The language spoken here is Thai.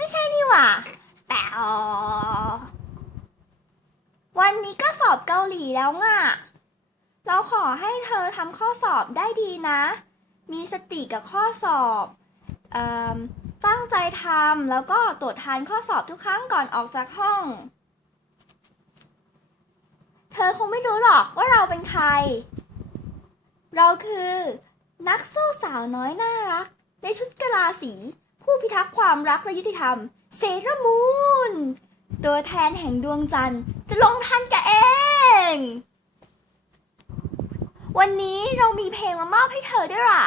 ไม่ใช่นี่หว่าแต่วันนี้ก็สอบเกาหลีแล้วง่ะ เราขอให้เธอทำข้อสอบได้ดีนะ มีสติกับข้อสอบอตั้งใจทำแล้วก็ตรวจทานข้อสอบทุกครั้งก่อนออกจากห้อง เธอคงไม่รู้หรอกว่าเราเป็นใคร เราคือ นักสู้สาวน้อยน่ารัก ในชุดกะลาสี ผู้พิทักษ์ความรักและยุติธรรม เซรามูน ตัวแทนแห่งดวงจันทร์จะลงทันกับเอง วันนี้เรามีเพลงมามอบให้เธอด้วยล่ะ